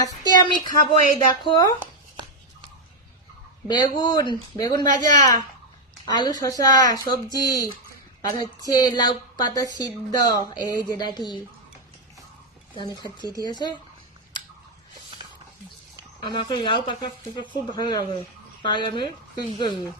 আজকে আমি খাবো এই দেখো বেগুন বেগুন ভাজা, আলু শসা সবজি, আর হচ্ছে লাউ পাতা সিদ্ধ। এই যে ডাটি আমি খাচ্ছি, ঠিক আছে। আমাকে লাউ পাতা খেতে খুব ভালো লাগে, তাই আমি সিদ্ধ দিই।